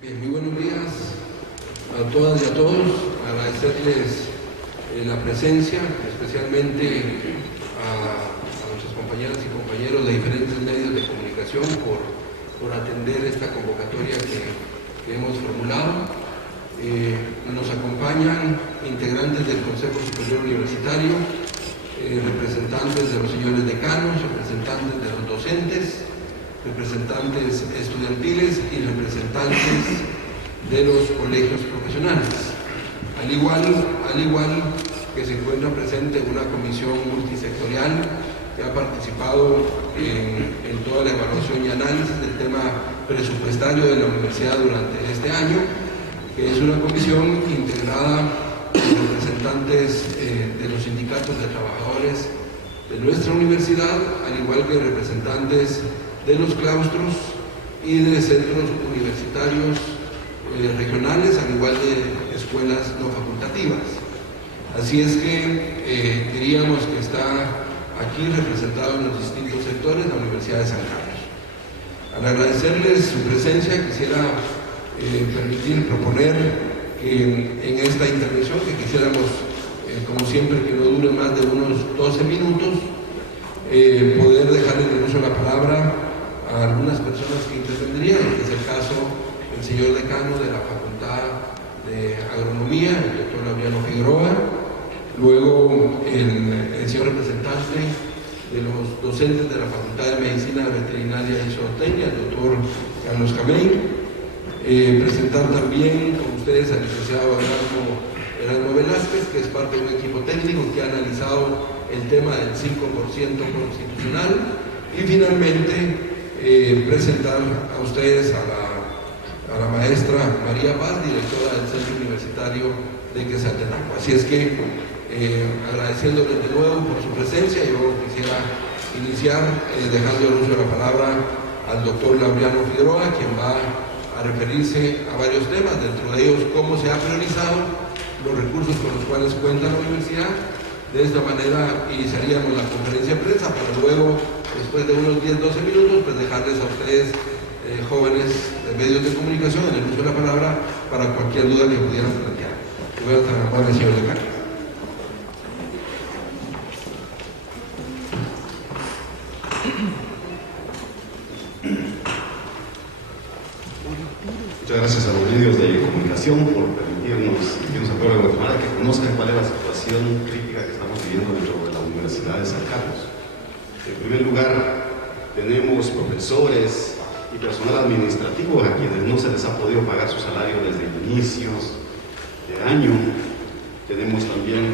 Bien, muy buenos días a todas y a todos. Agradecerles la presencia, especialmente a nuestras compañeras y compañeros de diferentes medios de comunicación por atender esta convocatoria que hemos formulado. Nos acompañan integrantes del Consejo Superior Universitario, representantes de los señores decanos, representantes de los docentes, representantes estudiantiles y representantes de los colegios profesionales. Al igual que se encuentra presente una comisión multisectorial que ha participado en toda la evaluación y análisis del tema presupuestario de la universidad durante este año, que es una comisión integrada por representantes de los sindicatos de trabajadores de nuestra universidad, al igual que representantes de los claustros y de centros universitarios regionales, al igual de escuelas no facultativas. Así es que diríamos que está aquí representado en los distintos sectores la Universidad de San Carlos. Al agradecerles su presencia, quisiera proponer en esta intervención, que quisiéramos, como siempre, que no dure más de unos 12 minutos, poder dejarle de uso la palabra a algunas personas que intervendrían. Es el caso del señor decano de la Facultad de Agronomía, el doctor Laureano Figueroa, luego el señor representante de los docentes de la Facultad de Medicina Veterinaria y Zootecnia, el doctor Carlos Camey, presentar también con ustedes al licenciado Erasmo Velázquez, que es parte de un equipo técnico que ha analizado el tema del 5% constitucional, y finalmente presentar a ustedes a la maestra María Paz, directora del Centro Universitario de Quetzaltenango. Así es que, agradeciéndoles de nuevo por su presencia, yo quisiera iniciar dejando el uso de la palabra al doctor Laureano Figueroa, quien va a referirse a varios temas, dentro de ellos cómo se ha priorizado los recursos con los cuales cuenta la universidad. De esta manera iniciaríamos la conferencia de prensa para luego, después de unos 10-12 minutos, pues dejarles a ustedes, jóvenes de medios de comunicación, en el uso de la palabra para cualquier duda que pudieran plantear. Voy a trabajar al señor decano. Muchas gracias a los medios de comunicación por permitirnos al pueblo de Guatemala que conozcan cuál es la situación crítica que estamos viviendo dentro de la Universidad de San Carlos. En primer lugar, tenemos profesores y personal administrativo a quienes no se les ha podido pagar su salario desde inicios de año. Tenemos también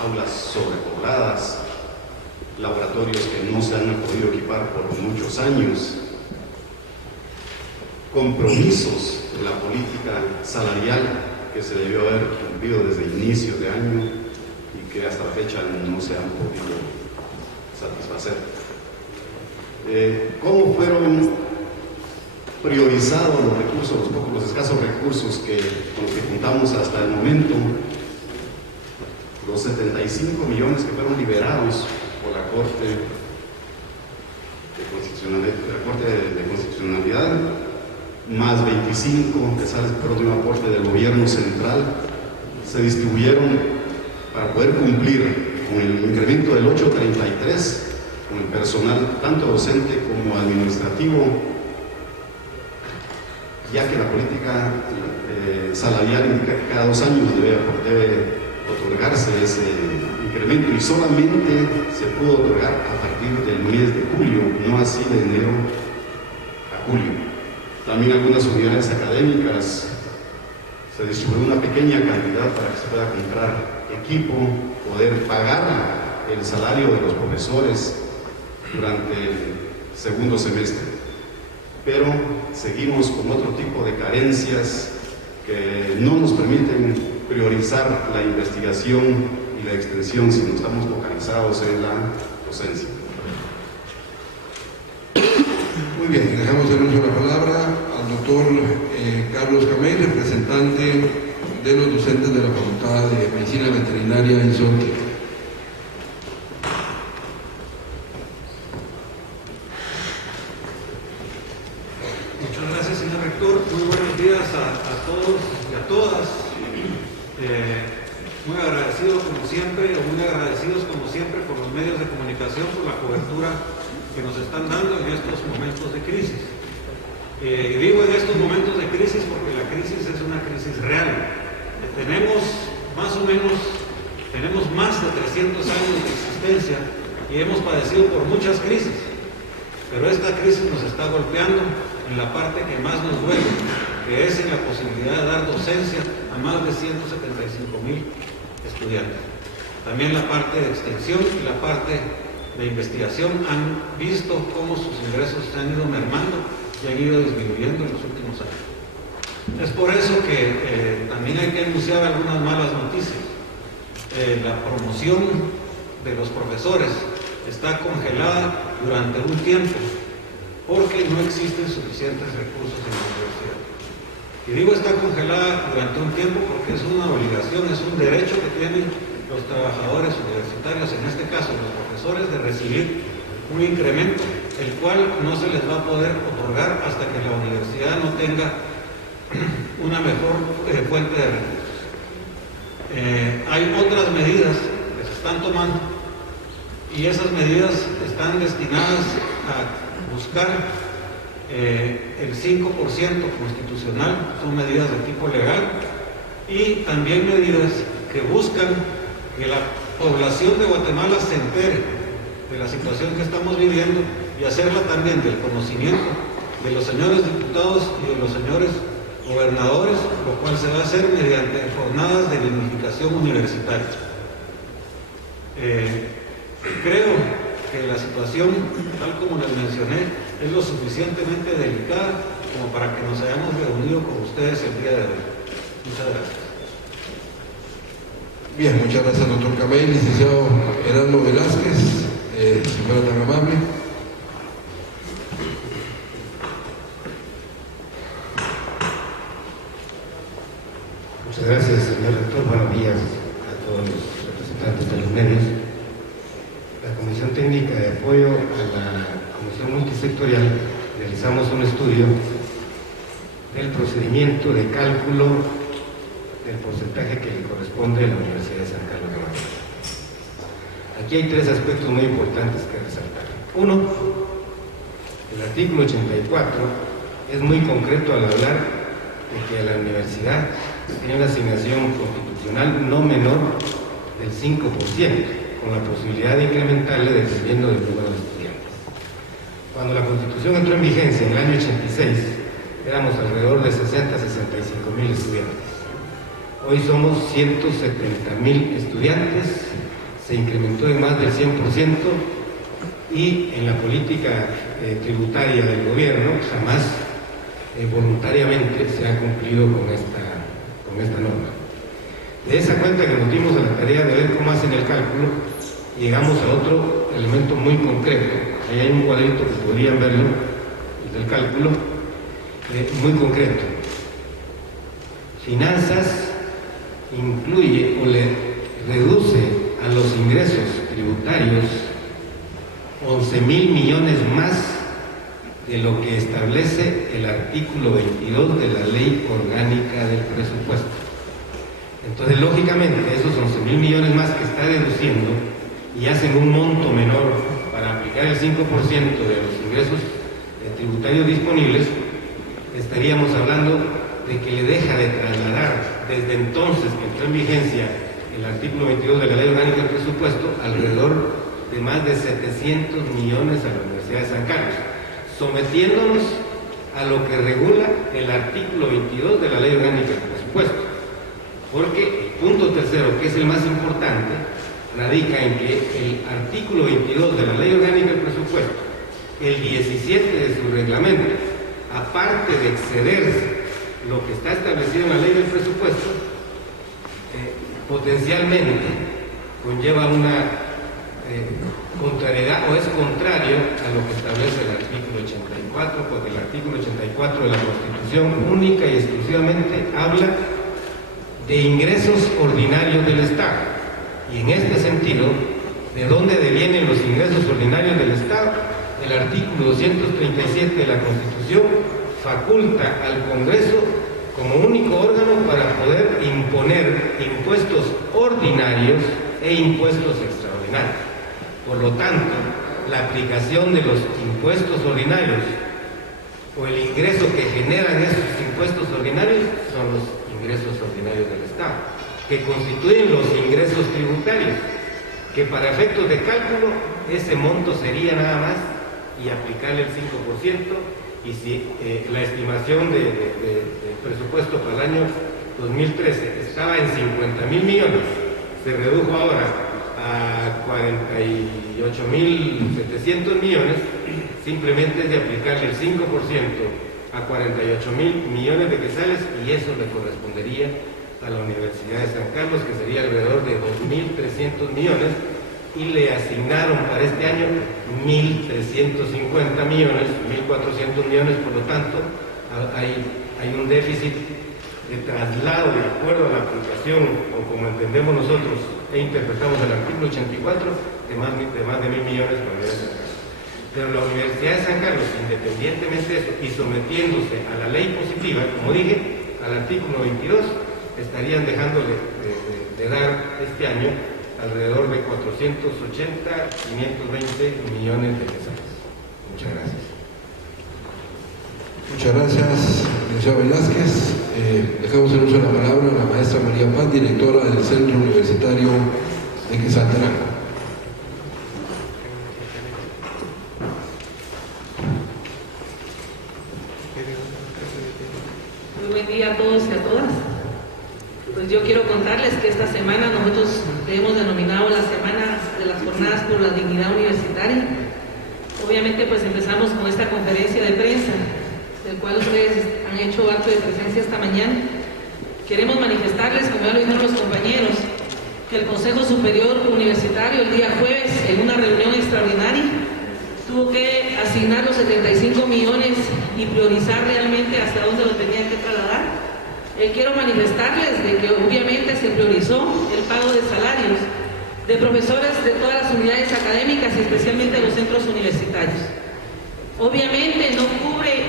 aulas sobrepobladas, laboratorios que no se han podido equipar por muchos años, compromisos de la política salarial que se debió haber cumplido desde inicio de año y que hasta la fecha no se han podido satisfacer. ¿Cómo fueron priorizados los recursos, los escasos recursos con los que contamos hasta el momento? Los 75 millones que fueron liberados por la Corte de Constitucionalidad, más 25 que sale por un aporte del gobierno central, se distribuyeron para poder cumplir con el incremento del 833 con el personal tanto docente como administrativo, ya que la política salarial indica que cada 2 años debe otorgarse ese incremento, y solamente se pudo otorgar a partir del mes de julio, no así de enero a julio. También algunas unidades académicas se distribuyó una pequeña cantidad para que se pueda comprar equipo, poder pagar el salario de los profesores durante el segundo semestre. Pero seguimos con otro tipo de carencias que no nos permiten priorizar la investigación y la extensión si no estamos focalizados en la docencia. Muy bien, dejamos el uso de la palabra al doctor Carlos Camey, representante de los docentes de la Facultad de Medicina Veterinaria y Zootecnia. Muchas gracias, señor rector. Muy buenos días días a todos y a todas. Muy agradecidos como siempre por los medios de comunicación, por la cobertura que nos están dando en estos momentos de crisis. Y digo en estos momentos de crisis porque la crisis es una crisis real. Tenemos más de 300 años de existencia y hemos padecido por muchas crisis, pero esta crisis nos está golpeando en la parte que más nos duele, que es en la posibilidad de dar docencia a más de 175,000 estudiantes. También la parte de extensión y la parte de investigación han visto cómo sus ingresos se han ido mermando y han ido disminuyendo en los últimos años. Es por eso que también hay que anunciar algunas malas noticias. La promoción de los profesores está congelada durante un tiempo porque no existen suficientes recursos en la universidad. Y digo está congelada durante un tiempo porque es una obligación, es un derecho que tienen los trabajadores universitarios, en este caso los profesores, de recibir un incremento, el cual no se les va a poder otorgar hasta que la universidad no tenga una mejor fuente de recursos. Hay otras medidas que se están tomando y esas medidas están destinadas a buscar el 5% constitucional, son medidas de tipo legal, y también medidas que buscan que la población de Guatemala se entere de la situación que estamos viviendo y hacerla también del conocimiento de los señores diputados y de los señores gobernadores, lo cual se va a hacer mediante jornadas de dignificación universitaria. Creo que la situación, tal como les mencioné, es lo suficientemente delicada como para que nos hayamos reunido con ustedes el día de hoy. Muchas gracias. Bien, muchas gracias, doctor Camey. Licenciado Erasmo Velázquez, si fuera tan amable. Muchas gracias, señor rector. Buenos días a todos los representantes de los medios. La Comisión Técnica de Apoyo a la Comisión Multisectorial realizamos un estudio del procedimiento de cálculo del porcentaje que le corresponde a la Universidad de San Carlos de Guatemala. Aquí hay tres aspectos muy importantes que resaltar. Uno, el artículo 84 es muy concreto al hablar de que a la universidad tiene una asignación constitucional no menor del 5%, con la posibilidad de incrementarle dependiendo del número de estudiantes. Cuando la Constitución entró en vigencia en el año 86, éramos alrededor de 65,000 estudiantes. Hoy somos 170,000 estudiantes, se incrementó en más del 100%, y en la política tributaria del gobierno jamás voluntariamente se ha cumplido con esta norma. De esa cuenta que nos dimos a la tarea de ver cómo hacen el cálculo, llegamos a otro elemento muy concreto. Ahí hay un cuadrito que podrían verlo, el del cálculo, muy concreto. Finanzas incluye o le reduce a los ingresos tributarios 11,000 millones más de lo que establece el artículo 22 de la Ley Orgánica del Presupuesto. Entonces, lógicamente, esos 11,000 millones más que está deduciendo y hacen un monto menor para aplicar el 5% de los ingresos tributarios disponibles, estaríamos hablando de que le deja de trasladar desde entonces que entró en vigencia el artículo 22 de la Ley Orgánica del Presupuesto alrededor de más de 700 millones a la Universidad de San Carlos, sometiéndonos a lo que regula el artículo 22 de la Ley Orgánica del Presupuesto. Porque el punto tercero, que es el más importante, radica en que el artículo 22 de la Ley Orgánica del Presupuesto, el 17 de su reglamento, aparte de excederse lo que está establecido en la Ley del Presupuesto, potencialmente conlleva una contrariedad o es contrario a lo que establece el artículo 84, porque el artículo 84 de la Constitución única y exclusivamente habla de ingresos ordinarios del Estado. Y en este sentido, ¿de dónde devienen los ingresos ordinarios del Estado? El artículo 237 de la Constitución faculta al Congreso como único órgano para poder imponer impuestos ordinarios e impuestos extraordinarios. Por lo tanto, la aplicación de los impuestos ordinarios o el ingreso que generan esos impuestos ordinarios son los ingresos ordinarios del Estado, que constituyen los ingresos tributarios, que para efectos de cálculo ese monto sería nada más y aplicarle el 5%, y si la estimación del presupuesto para el año 2013 estaba en 50.000 millones, se redujo ahora a 48.700 millones, simplemente es de aplicarle el 5% a 48.000 millones de quetzales, y eso le correspondería a la Universidad de San Carlos, que sería alrededor de 2.300 millones, y le asignaron para este año 1.350 millones, 1.400 millones, por lo tanto hay un déficit de traslado de acuerdo a la aplicación, o como entendemos nosotros e interpretamos el artículo 84, de más de 1.000 millones para la Universidad de San Carlos. Pero la Universidad de San Carlos, independientemente de eso y sometiéndose a la ley positiva, como dije, al artículo 22, estarían dejando de dar este año alrededor de 480, 520 millones de quetzales. Muchas gracias. Muchas gracias, licenciado Velázquez. Dejamos el uso de la palabra a la maestra María Paz, directora del Centro Universitario de Quetzaltenango. Muy buen día a todos y a todas. Pues yo quiero contarles que esta semana nosotros le hemos denominado la Semana de las Jornadas por la Dignidad Universitaria. Obviamente pues empezamos con esta conferencia de prensa, del cual ustedes han hecho acto de presencia esta mañana. Queremos manifestarles, como ya lo dijeron los compañeros, que el Consejo Superior Universitario el día jueves, en una reunión extraordinaria, tuvo que asignar los 75 millones y priorizar realmente hacia dónde lo tenían que trasladar. Quiero manifestarles de que obviamente se priorizó el pago de salarios de profesores de todas las unidades académicas y especialmente de los centros universitarios. Obviamente no cubre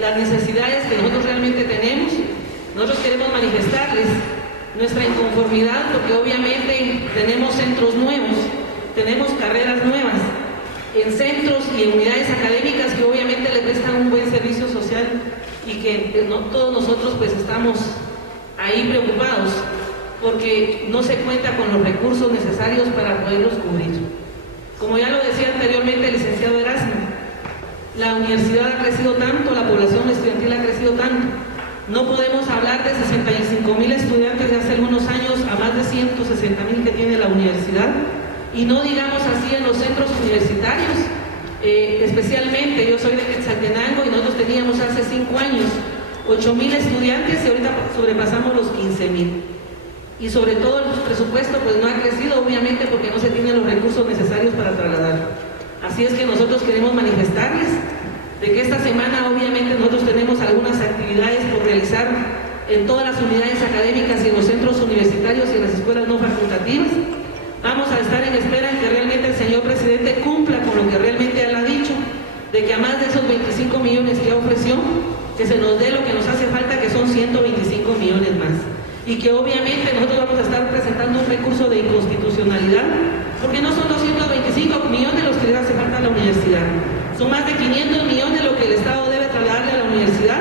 las necesidades que nosotros realmente tenemos. Nosotros queremos manifestarles nuestra inconformidad porque obviamente tenemos centros nuevos, tenemos carreras nuevas en centros y en unidades académicas que obviamente le prestan un buen servicio social y que todos nosotros pues estamos ahí preocupados porque no se cuenta con los recursos necesarios para poderlos cubrir. Como ya lo decía anteriormente el licenciado Erasmo, la universidad ha crecido tanto, la población estudiantil ha crecido tanto. No podemos hablar de 65.000 estudiantes de hace algunos años a más de 160.000 que tiene la universidad, y no digamos así en los centros universitarios. Especialmente yo soy de Quetzaltenango y nosotros teníamos hace 5 años 8.000 estudiantes y ahorita sobrepasamos los 15.000. Y sobre todo el presupuesto pues no ha crecido, obviamente porque no se tienen los recursos necesarios para trasladar. Así es que nosotros queremos manifestarles de que esta semana obviamente nosotros tenemos algunas actividades por realizar en todas las unidades académicas y en los centros universitarios y en las escuelas no facultativas. Vamos a estar en espera en que realmente el señor presidente cumpla con lo que realmente él ha dicho, de que a más de esos 25 millones que ofreció, que se nos dé lo que nos hace falta, que son 125 millones más. Y que obviamente nosotros vamos a estar presentando un recurso de inconstitucionalidad, porque no son 225 millones los que le hace falta a la universidad. Son más de 500 millones lo que el Estado debe trasladarle a la universidad,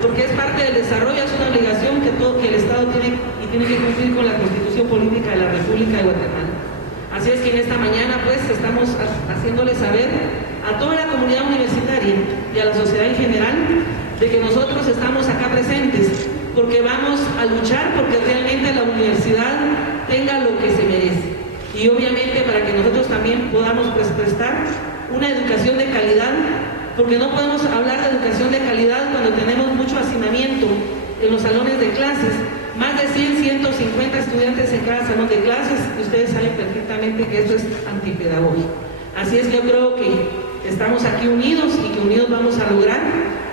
porque es parte del desarrollo, es una obligación que el Estado tiene que cumplir con la Constitución Política de la República de Guatemala. Así es que en esta mañana pues estamos haciéndole saber a toda la comunidad universitaria y a la sociedad en general de que nosotros estamos acá presentes porque vamos a luchar porque realmente la universidad tenga lo que se merece, y obviamente para que nosotros también podamos pues prestar una educación de calidad, porque no podemos hablar de educación de calidad cuando tenemos mucho hacinamiento en los salones de clases. Más de 100, 150 estudiantes en cada salón de clases, y ustedes saben perfectamente que esto es antipedagógico. Así es que yo creo que estamos aquí unidos y que unidos vamos a lograr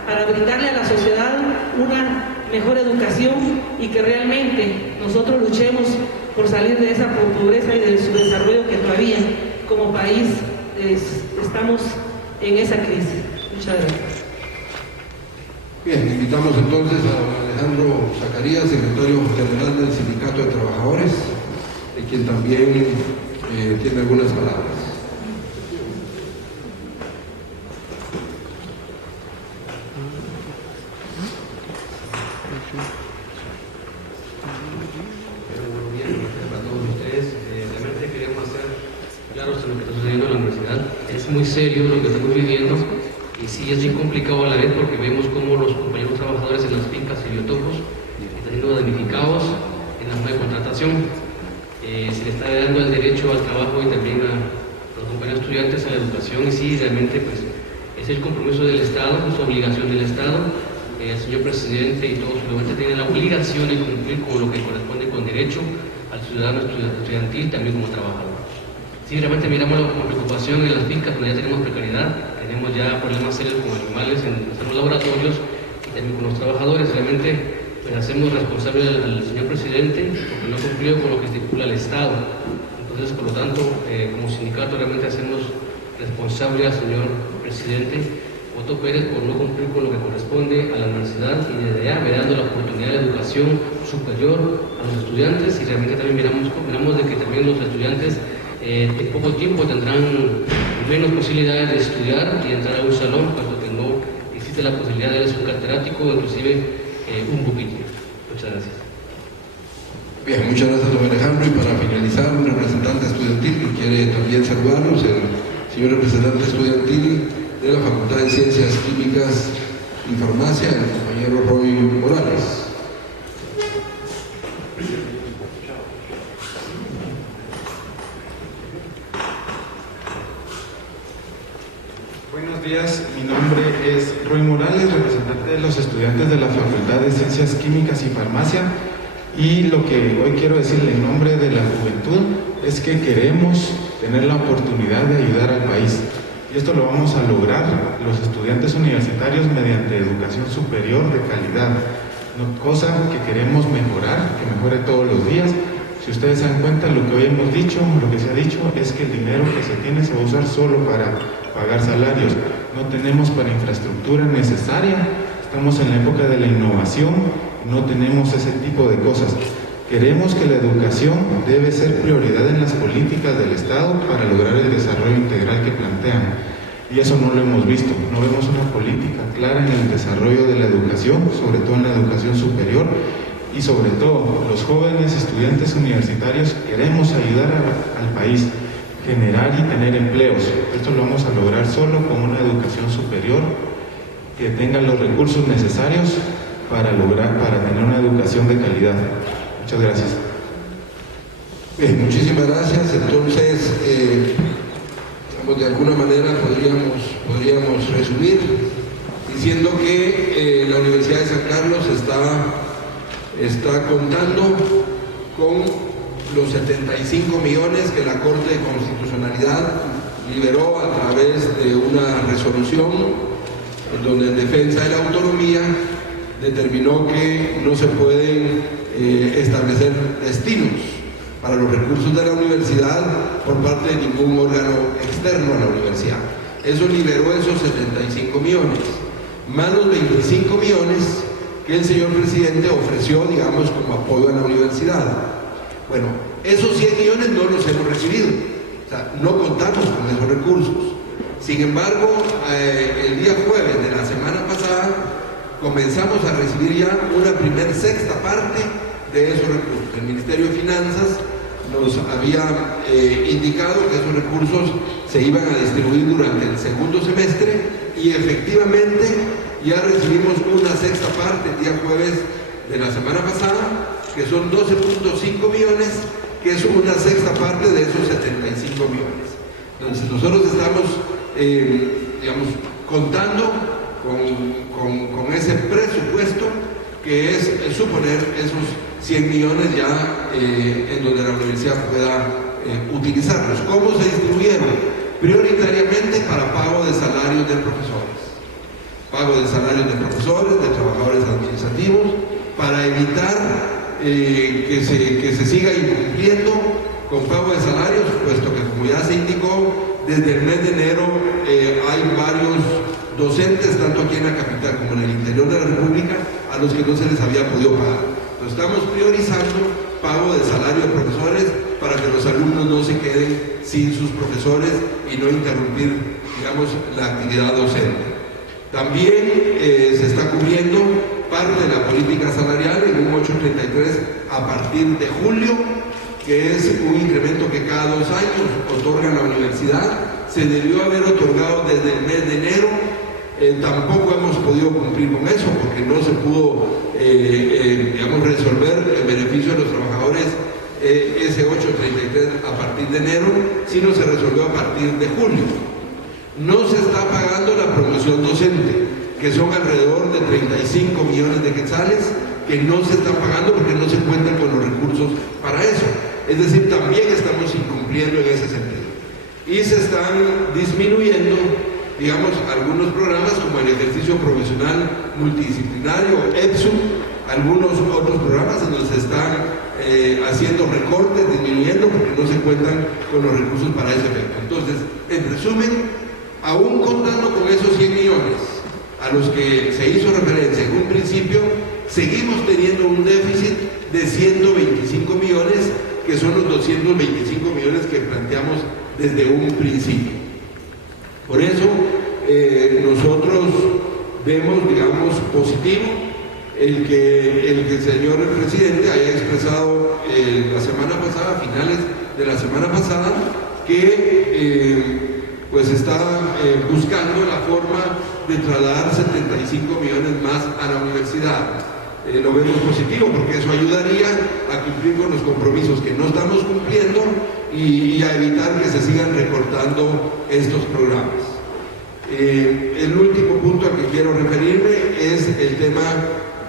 para brindarle a la sociedad una mejor educación y que realmente nosotros luchemos por salir de esa pobreza y de su desarrollo que todavía como país estamos en esa crisis. Muchas gracias. Bien, invitamos entonces a don Alejandro Zacarías, secretario general del Sindicato de Trabajadores, de quien también tiene algunas palabras. Muy serio lo que estamos viviendo y sí es bien complicado a la vez porque vemos cómo los compañeros trabajadores en las fincas y biotopos están siendo damnificados en la nueva contratación. Se le está dando el derecho al trabajo y también a los compañeros estudiantes a la educación y sí, realmente pues es el compromiso del Estado, es obligación del Estado. El señor presidente y todos los gobernantes tienen la obligación de cumplir con lo que corresponde con derecho al ciudadano estudiantil, también como trabajador. Sí, realmente miramos como preocupación en las fincas donde ya tenemos precariedad, tenemos ya problemas serios con animales en los laboratorios y también con los trabajadores. Realmente pues, hacemos responsable al señor presidente porque no cumplió con lo que estipula el Estado. Entonces, por lo tanto, como sindicato realmente hacemos responsable al señor presidente Otto Pérez por no cumplir con lo que corresponde a la universidad y desde allá dando la oportunidad de educación superior a los estudiantes y realmente también miramos de que también los estudiantes en poco tiempo tendrán menos posibilidades de estudiar y entrar a un salón, puesto que no existe la posibilidad de ser un catedrático o inclusive un pupitre. Muchas gracias. Bien, muchas gracias, don Alejandro. Y para finalizar, un representante estudiantil que quiere también saludarnos, el señor representante estudiantil de la Facultad de Ciencias Químicas y Farmacia, el compañero Roy Morales. Buenos días, mi nombre es Roy Morales, representante de los estudiantes de la Facultad de Ciencias Químicas y Farmacia, y lo que hoy quiero decirle en nombre de la juventud es que queremos tener la oportunidad de ayudar al país, y esto lo vamos a lograr los estudiantes universitarios mediante educación superior de calidad, cosa que queremos mejorar, que mejore todos los días. Si ustedes se dan cuenta, lo que hoy hemos dicho, lo que se ha dicho es que el dinero que se tiene se va a usar solo para pagar salarios, no tenemos para infraestructura necesaria, estamos en la época de la innovación, no tenemos ese tipo de cosas. Queremos que la educación debe ser prioridad en las políticas del Estado para lograr el desarrollo integral que plantean, y eso no lo hemos visto, no vemos una política clara en el desarrollo de la educación, sobre todo en la educación superior, y sobre todo los jóvenes estudiantes universitarios queremos ayudar al país, generar y tener empleos. Esto lo vamos a lograr solo con una educación superior que tenga los recursos necesarios para tener una educación de calidad. Muchas gracias. Bien, muchísimas gracias. Entonces, de alguna manera podríamos resumir diciendo que la Universidad de San Carlos está contando con los 75 millones que la Corte de Constitucionalidad liberó a través de una resolución en donde en defensa de la autonomía determinó que no se pueden establecer destinos para los recursos de la universidad por parte de ningún órgano externo a la universidad. Eso liberó esos 75 millones, más los 25 millones que el señor presidente ofreció, digamos, como apoyo a la universidad. Bueno, esos 100 millones no los hemos recibido, o sea, no contamos con esos recursos. Sin embargo, el día jueves de la semana pasada comenzamos a recibir ya una sexta parte de esos recursos. El Ministerio de Finanzas nos había indicado que esos recursos se iban a distribuir durante el segundo semestre y efectivamente ya recibimos una sexta parte el día jueves de la semana pasada, que son 12.5 millones, que es una sexta parte de esos 75 millones. Entonces nosotros estamos, digamos, contando con ese presupuesto que es suponer esos 100 millones ya en donde la universidad pueda utilizarlos. ¿Cómo se distribuyeron? Prioritariamente para pago de salarios de profesores. Pago de salarios de profesores, de trabajadores administrativos, para evitar que se siga incumpliendo con pago de salarios, puesto que, como ya se indicó, desde el mes de enero hay docentes, tanto aquí en la capital como en el interior de la República, a los que no se les había podido pagar. Entonces, estamos priorizando pago de salario de profesores para que los alumnos no se queden sin sus profesores y no interrumpir, digamos, la actividad docente. También se está cubriendo parte de la política salarial en un 833 a partir de julio, que es un incremento que cada 2 años otorga la universidad. Se debió haber otorgado desde el mes de enero. Tampoco hemos podido cumplir con eso porque no se pudo, digamos, resolver el beneficio de los trabajadores ese 833 a partir de enero, sino se resolvió a partir de julio. No se está pagando la promoción docente, que son alrededor de 35 millones de quetzales, que no se están pagando porque no se cuentan con los recursos para eso. Es decir, también estamos incumpliendo en ese sentido. Y se están disminuyendo, digamos, algunos programas como el ejercicio profesional multidisciplinario, EPSU, algunos otros programas en donde se están haciendo recortes, disminuyendo porque no se cuentan con los recursos para ese efecto. Entonces, en resumen, aún contando con esos 100 millones a los que se hizo referencia en un principio, seguimos teniendo un déficit de 125 millones, que son los 225 millones que planteamos desde un principio. Por eso, nosotros vemos, digamos, positivo el que el señor presidente haya expresado la semana pasada, a finales de la semana pasada, que pues está buscando la forma de trasladar 75 millones más a la universidad. Lo vemos positivo porque eso ayudaría a cumplir con los compromisos que no estamos cumpliendo y a evitar que se sigan recortando estos programas. El último punto al que quiero referirme es el tema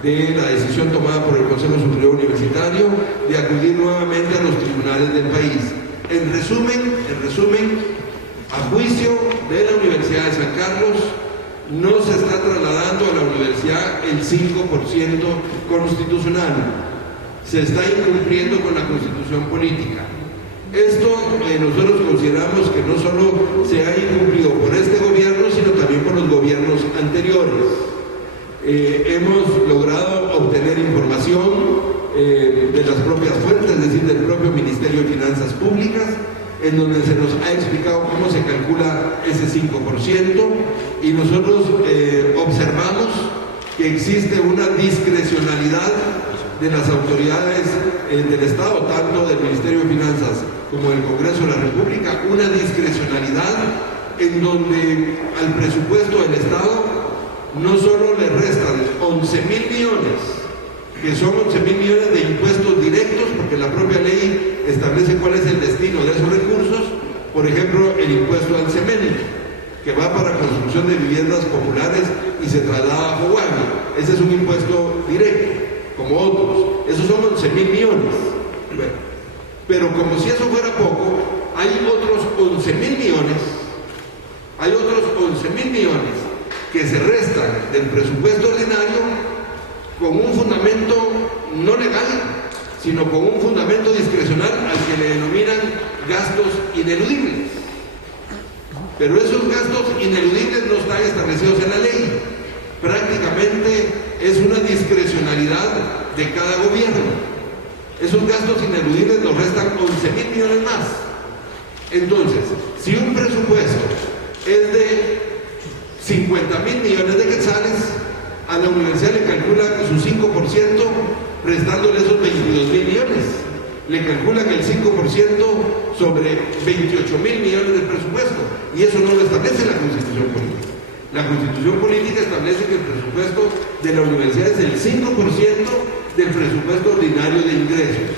de la decisión tomada por el Consejo Superior Universitario de acudir nuevamente a los tribunales del país. En resumen, a juicio de la Universidad de San Carlos, no se está trasladando a la universidad el 5% constitucional. Se está incumpliendo con la Constitución política. Esto nosotros consideramos que no solo se ha incumplido por este gobierno, sino también por los gobiernos anteriores. Hemos logrado obtener información de las propias fuentes, es decir, del propio Ministerio de Finanzas Públicas, en donde se nos ha explicado cómo se calcula ese 5%, y nosotros observamos que existe una discrecionalidad de las autoridades del Estado, tanto del Ministerio de Finanzas como del Congreso de la República, una discrecionalidad en donde al presupuesto del Estado no solo le restan 11.000 millones, que son 11.000 millones de impuestos directos, porque la propia ley establece cuál es el destino de esos recursos. Por ejemplo, el impuesto al cemento, que va para construcción de viviendas populares y se traslada a Fogüani. Ese es un impuesto directo, como otros. Esos son 11.000 millones. Bueno, pero como si eso fuera poco, hay otros 11.000 millones, que se restan del presupuesto ordinario con un fundamento no legal, sino con un fundamento discrecional al que le denominan gastos ineludibles. Pero esos gastos ineludibles no están establecidos en la ley. Prácticamente es una discrecionalidad de cada gobierno. Esos gastos ineludibles nos restan 11.000 millones más. Entonces, si un presupuesto es de 50.000 millones de quetzales, a la universidad le calculan su 5%, restándole esos 22.000 millones. Le calculan el 5% sobre 28.000 millones de presupuesto, y eso no lo establece la Constitución política. La Constitución política establece que el presupuesto de la universidad es el 5% del presupuesto ordinario de ingresos.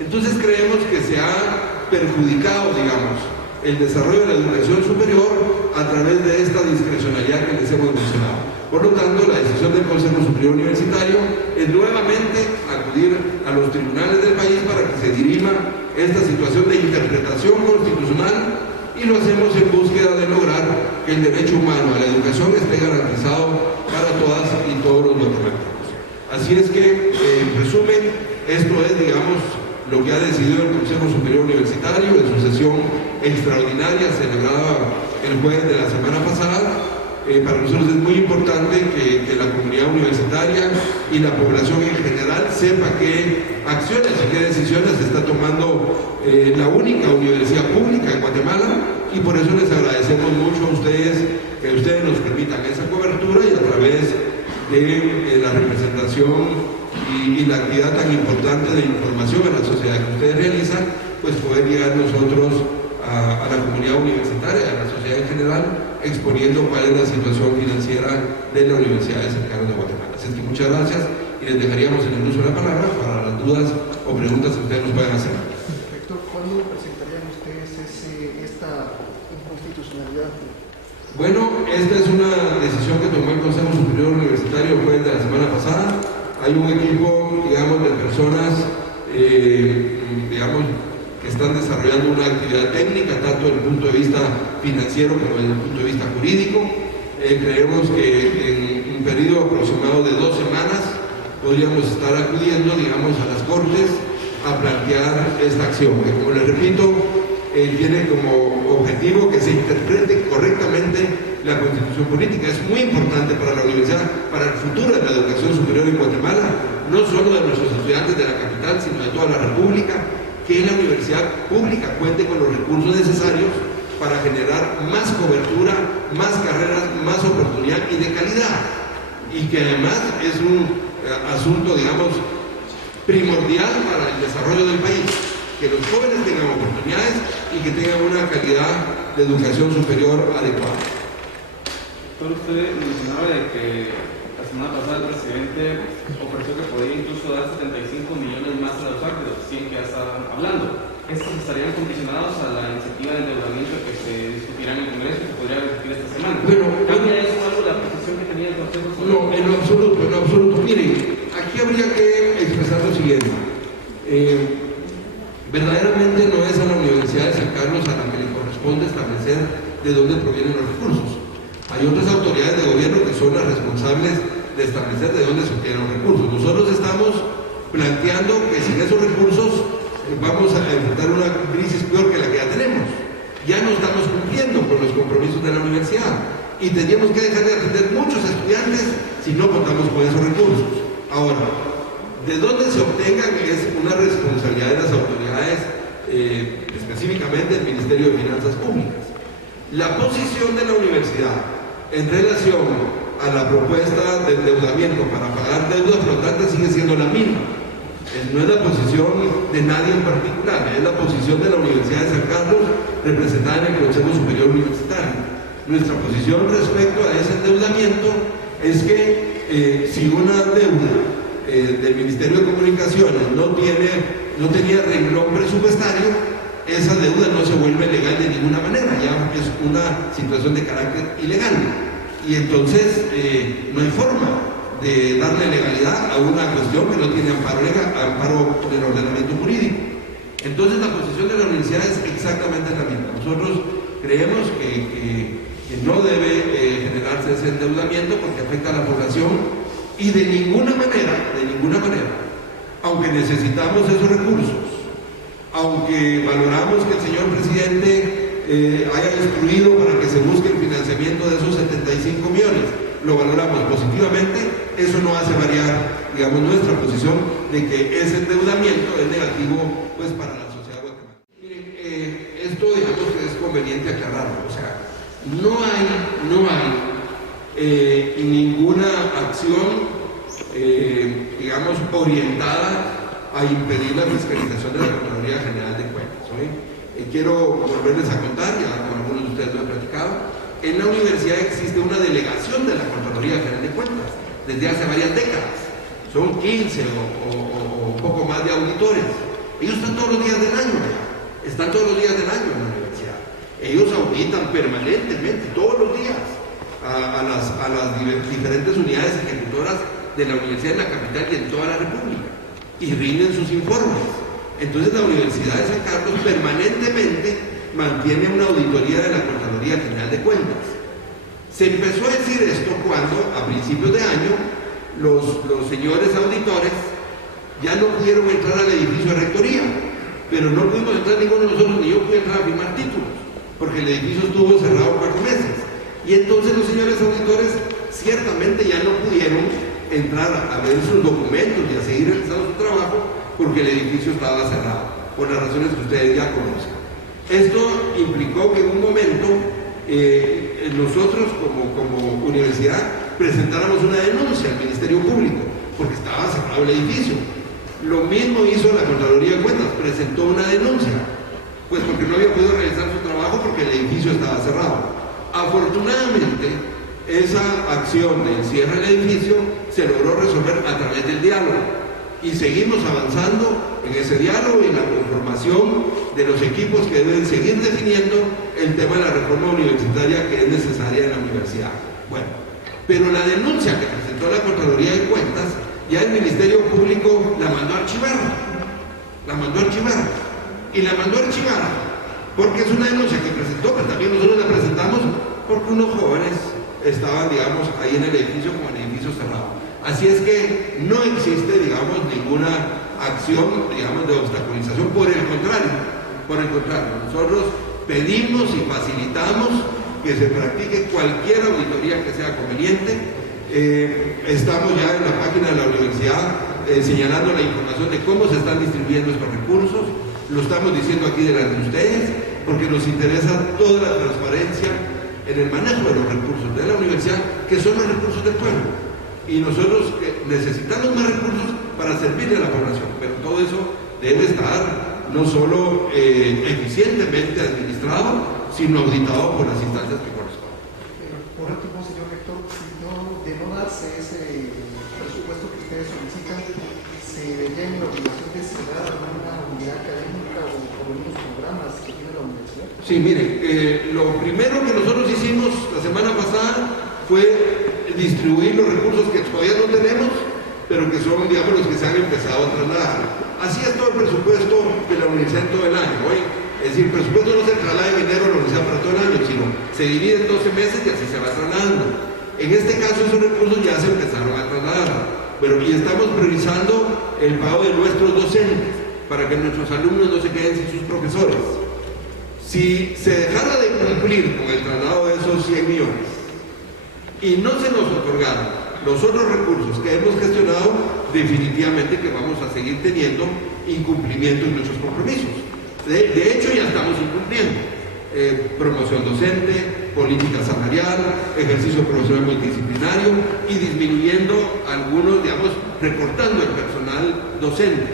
Entonces creemos que se ha perjudicado, digamos, el desarrollo de la educación superior a través de esta discrecionalidad que les hemos mencionado. Por lo tanto, la decisión del Consejo Superior Universitario es nuevamente acudir a los tribunales del país para que se dirima esta situación de interpretación constitucional, y lo hacemos en búsqueda de lograr que el derecho humano a la educación esté garantizado para todas y todos los guatemaltecos. Así es que, en resumen, esto es, digamos, lo que ha decidido el Consejo Superior Universitario en su sesión extraordinaria celebrada el jueves de la semana pasada. Para nosotros es muy importante que la comunidad universitaria y la población en general sepa qué acciones y qué decisiones está tomando la única universidad pública en Guatemala, y por eso les agradecemos mucho a ustedes que ustedes nos permitan esa cobertura y a través de la representación y la actividad tan importante de información a la sociedad que ustedes realizan, pues poder llegar nosotros a la comunidad universitaria, a la sociedad en general, exponiendo cuál es la situación financiera de la Universidad de San Carlos de Guatemala. Así que muchas gracias y les dejaríamos en el uso de la palabra para las dudas o preguntas que ustedes nos puedan hacer. Perfecto. ¿Cuándo presentarían ustedes esta inconstitucionalidad? Bueno, esta es una decisión que tomó el Consejo Superior Universitario el jueves de la semana pasada. Hay un equipo, digamos, de personas, digamos, que están desarrollando una actividad técnica, tanto desde el punto de vista financiero como desde el punto de vista jurídico. Creemos que en un periodo aproximado de 2 semanas podríamos estar acudiendo, digamos, a las Cortes a plantear esta acción, que, como les repito, tiene como objetivo que se interprete correctamente la Constitución política. Es muy importante para la universidad, para el futuro de la educación superior en Guatemala, no solo de nuestros estudiantes de la capital, sino de toda la República, que la universidad pública cuente con los recursos necesarios para generar más cobertura, más carreras, más oportunidad y de calidad. Y que además es un asunto, digamos, primordial para el desarrollo del país. Que los jóvenes tengan oportunidades y que tengan una calidad de educación superior adecuada. Doctor, usted mencionaba de que la semana pasada el presidente ofreció que podía incluso dar 75 millones más a los árbitros, 100 que ya estaban hablando. ¿Estos estarían condicionados a la iniciativa de endeudamiento que se discutirá en el Congreso y que podría discutir esta semana? Bueno, ¿cambia eso algo la posición que tenía el Consejo? No, en lo absoluto. Miren, aquí habría que expresar lo siguiente. Verdaderamente no es a la Universidad de San Carlos a la que le corresponde establecer de dónde provienen los recursos. Hay otras autoridades de gobierno que son las responsables de establecer de dónde se obtienen los recursos. Nosotros estamos planteando que sin esos recursos vamos a enfrentar una crisis peor que la que ya tenemos. Ya no estamos cumpliendo con los compromisos de la universidad y tendríamos que dejar de atender muchos estudiantes si no contamos con esos recursos. Ahora, de dónde se obtengan es una responsabilidad de las autoridades, específicamente el Ministerio de Finanzas Públicas. La posición de la universidad en relación a la propuesta de endeudamiento para pagar deudas flotantes sigue siendo la misma. No es la posición de nadie en particular, es la posición de la Universidad de San Carlos representada en el Consejo Superior Universitario. Nuestra posición respecto a ese endeudamiento es que si una deuda del Ministerio de Comunicaciones no tenía renglón presupuestario, esa deuda no se vuelve legal de ninguna manera, ya es una situación de carácter ilegal. Y entonces no hay forma de darle legalidad a una cuestión que no tiene amparo del ordenamiento jurídico. Entonces la posición de la universidad es exactamente la misma. Nosotros creemos que no debe generarse ese endeudamiento porque afecta a la población. Y de ninguna manera, aunque necesitamos esos recursos, aunque valoramos que el señor presidente haya instruido para que se busque el financiamiento de esos 75 millones, lo valoramos positivamente, eso no hace variar, digamos, nuestra posición de que ese endeudamiento es negativo, pues, para la sociedad guatemalteca. Miren, esto, digamos, que es conveniente aclararlo, o sea, no hay ninguna acción, digamos, orientada a impedir la fiscalización de la Contraloría General de Cuentas. Quiero volverles a contar, ya con algunos de ustedes lo he platicado, en la universidad existe una delegación de la Contraloría General de Cuentas desde hace varias décadas. Son 15 o poco más de auditores. Ellos están todos los días del año, en la universidad. Ellos auditan permanentemente, todos los días, a las diferentes unidades ejecutoras de la universidad en la capital y en toda la República, y rinden sus informes. Entonces la Universidad de San Carlos permanentemente mantiene una auditoría de la Contraloría General de Cuentas. Se empezó a decir esto cuando, a principios de año, los señores auditores ya no pudieron entrar al edificio de rectoría, pero no pudimos entrar ninguno de nosotros, ni yo pude entrar a firmar títulos, porque el edificio estuvo cerrado 4 meses. Y entonces los señores auditores ciertamente ya no pudieron entrar a ver sus documentos y a seguir realizando su trabajo porque el edificio estaba cerrado, por las razones que ustedes ya conocen. Esto implicó que en un momento nosotros como universidad presentáramos una denuncia al Ministerio Público porque estaba cerrado el edificio. Lo mismo hizo la Contraloría de Cuentas, presentó una denuncia, pues porque no había podido realizar su trabajo porque el edificio estaba cerrado. Afortunadamente, esa acción del cierre del edificio se logró resolver a través del diálogo y seguimos avanzando en ese diálogo y en la conformación de los equipos que deben seguir definiendo el tema de la reforma universitaria que es necesaria en la universidad. Bueno, pero la denuncia que presentó la Contraloría de Cuentas, ya el Ministerio Público la mandó a archivar. Y la mandó a archivar porque es una denuncia que presentó, pero también nosotros la presentamos porque unos jóvenes estaban, digamos, ahí en el edificio como en el edificio cerrado. Así es que no existe, digamos, ninguna acción, digamos, de obstaculización. Por el contrario, nosotros pedimos y facilitamos que se practique cualquier auditoría que sea conveniente. Estamos ya en la página de la universidad señalando la información de cómo se están distribuyendo estos recursos. Lo estamos diciendo aquí delante de ustedes porque nos interesa toda la transparencia en el manejo de los recursos de la universidad, que son los recursos del pueblo. Y nosotros necesitamos más recursos para servirle a la población, pero todo eso debe estar no solo eficientemente administrado, sino auditado por las instancias que corresponden. Por último, señor rector, de no darse ese presupuesto que ustedes solicitan, ¿se vería en la obligación de cerrar una unidad académica o unos programas que tiene la universidad? Sí, miren, lo primero que nosotros hicimos la semana pasada fue distribuir los recursos que todavía no tenemos, pero que son, digamos, los que se han empezado a trasladar. Así es todo el presupuesto de la universidad en todo el año. ¿Oye? Es decir, el presupuesto no se traslada en enero a la universidad para todo el año, sino se divide en 12 meses y así se va trasladando. En este caso, esos recursos ya se empezaron a trasladar. Pero y estamos priorizando el pago de nuestros docentes para que nuestros alumnos no se queden sin sus profesores. Si se dejara de cumplir con el traslado de esos 100 millones y no se nos otorgaron los otros recursos que hemos gestionado, definitivamente que vamos a seguir teniendo incumplimiento en nuestros compromisos. De hecho, ya estamos incumpliendo. Promoción docente, política salarial, ejercicio profesional multidisciplinario y disminuyendo algunos, digamos, recortando el personal docente.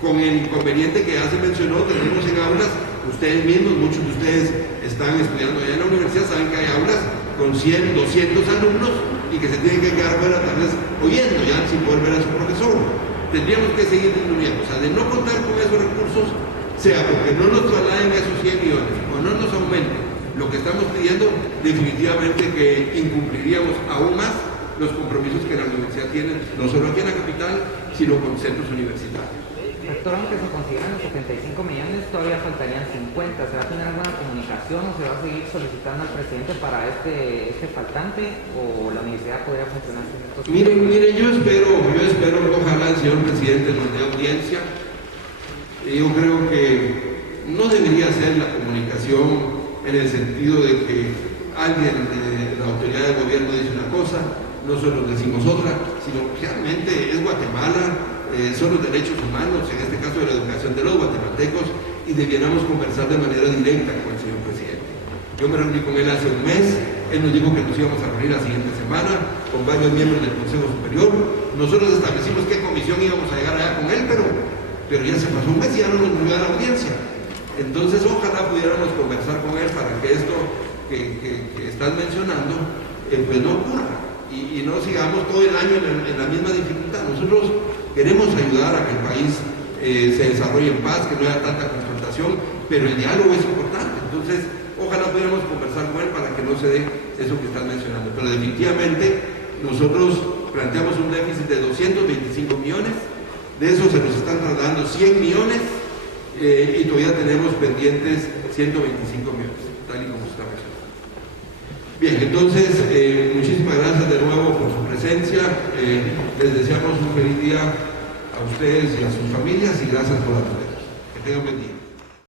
Con el inconveniente que ya se mencionó, tenemos en aulas, ustedes mismos, muchos de ustedes están estudiando allá en la universidad, saben que hay aulas con 100, 200 alumnos y que se tienen que quedar fuera tal vez oyendo ya sin poder ver a su profesor. Tendríamos que seguir disminuyendo, o sea, de no contar con esos recursos, sea porque no nos trasladen esos 100 millones o no nos aumenten lo que estamos pidiendo, definitivamente que incumpliríamos aún más los compromisos que la universidad tiene, no solo aquí en la capital, sino con centros universitarios. Rector, aunque se consideran los 75 millones, todavía faltarían 50. ¿Se va a tener alguna comunicación o se va a seguir solicitando al presidente para este faltante o la universidad podría funcionar sin estos? Miren, yo espero que ojalá el señor presidente nos dé audiencia. Yo creo que no debería ser la comunicación en el sentido de que alguien de la autoridad del gobierno dice una cosa, nosotros decimos otra, sino que realmente es Guatemala, son los derechos humanos, en este caso de la educación de los guatemaltecos, y debiéramos conversar de manera directa con el señor presidente. Yo me reuní con él hace un mes, él nos dijo que nos íbamos a reunir la siguiente semana con varios miembros del Consejo Superior. Nosotros establecimos qué comisión íbamos a llegar allá con él, pero ya se pasó un mes y ya no nos volvió a la audiencia. Entonces ojalá pudiéramos conversar con él para que esto que estás mencionando pues no ocurra y no sigamos todo el año en la misma dificultad. Nosotros queremos ayudar a que el país se desarrolle en paz, que no haya tanta confrontación, pero el diálogo es importante. Entonces ojalá pudiéramos conversar con él para que no se dé eso que estás mencionando. Pero definitivamente nosotros planteamos un déficit de 225 millones, de eso se nos están trasladando 100 millones y todavía tenemos pendientes 125 millones, tal y como se está mencionando. Bien, entonces, muchísimas gracias de nuevo por su presencia. Les deseamos un feliz día a ustedes y a sus familias y gracias por atendernos. Que tengan buen día.